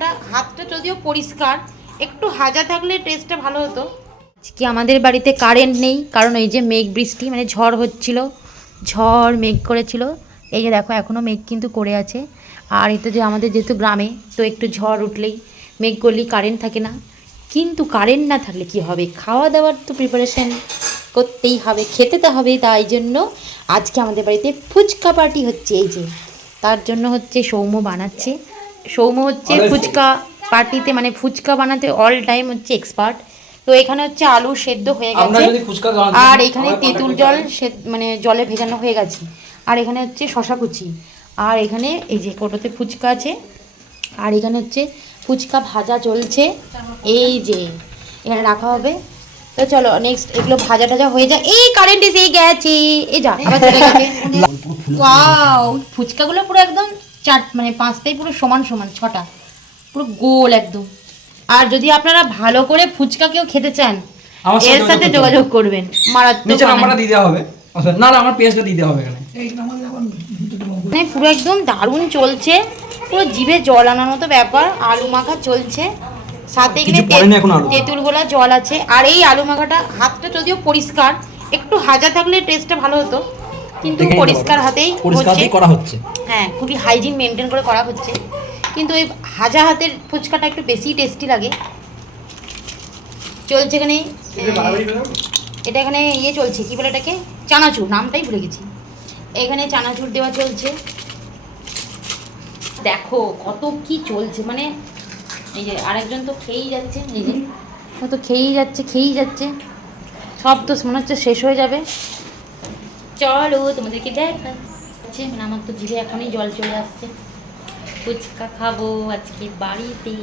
মাখাটা হাতটা যদিও পরিষ্কার, একটু হাজা থাকলে টেস্টটা ভালো হতো। আজকে আমাদের বাড়িতে কারেন্ট নেই, কারণ এই যে মেঘ বৃষ্টি মানে ঝড় হচ্ছিল, ঝড় মেঘ করেছিল। এই যে দেখো এখনও মেঘ কিন্তু করে আছে। আর এটা যে আমাদের যেহেতু গ্রামে, তো একটু ঝড় উঠলেই মেঘ করলেই কারেন্ট থাকে না। কিন্তু কারেন্ট না থাকলে কি হবে, খাওয়া দাওয়ার তো প্রিপারেশন করতেই হবে, খেতে তো হবে। তাই জন্য আজকে আমাদের বাড়িতে ফুচকা পার্টি হচ্ছে। এই যে তার জন্য হচ্ছে সৌম্য বানাচ্ছে। সৌম্য হচ্ছে ফুচকা পার্টিতে মানে ফুচকা বানাতে অল টাইম হচ্ছে এক্সপার্ট। তো এখানে হচ্ছে আলু সেদ্ধ হয়ে গেছে, আর এখানে তেঁতুল জল মানে জলে ভেজানো হয়ে গেছে, আর এখানে হচ্ছে শশা কুচি, আর এখানে এই যে কোটোতে ফুচকা আছে, আর এখানে হচ্ছে ফুচকা ভাজা চলছে। এই যে এখানে রাখা হবে। তো চলো নেক্সট এগুলো ভাজা টাজা হয়ে যায়। এই কারেন্ট এসে গেছে, এই যা আবার চলে গেছে। ওয়াও, ফুচকাগুলো পুরো একদম মানে পাঁচটাই পুরো সমান সমান, ছটা পুরো গোল একদম। আর যদি আপনারা ভালো করে ফুচকা কেউ খেতে চান, এর সাথে যোগাযোগ করবেন, মারাত্মক। নিচে নাম্বারটা দিয়ে দেওয়া হবে। না না, আমার পেজটা দিয়ে দেওয়া হবে এখানে। মানে পুরো একদম দারুণ চলছে, পুরো জিভে জল আনার মতো ব্যাপার। আলু মাখা চলছে, সাথে এখানে তেঁতুল গোলা জল আছে। আর এই আলু মাখাটা হাতটা যদিও পরিষ্কার, একটু হাজা থাকলে টেস্টটা ভালো হতো, কিন্তু পরিষ্কার হাতেই করা হচ্ছে। হ্যাঁ, খুবই হাইজিন মেনটেন করে করা হচ্ছে। কিন্তু এই হাজা হাতের ফুচকাটা একটু বেশি টেস্টি লাগে। চলছে এখানে, এটা এখানে ইয়ে চলছে, কী বলে এটাকে, চানাচুর, নামটাই ভুলে গেছি। এখানে চানাচুর দেওয়া চলছে। দেখো কত কি চলছে, মানে এই যে আরেকজন তো খেয়েই যাচ্ছে, এই যে ও তো খেয়েই যাচ্ছে, সব তো মনে হচ্ছে শেষ হয়ে যাবে। চলো তোমাদেরকে দেখাচ্ছি, মানে আমার তো জিভে এখনই জল চলে আসছে। ফুচকা খাবো আজকে বাড়িতে।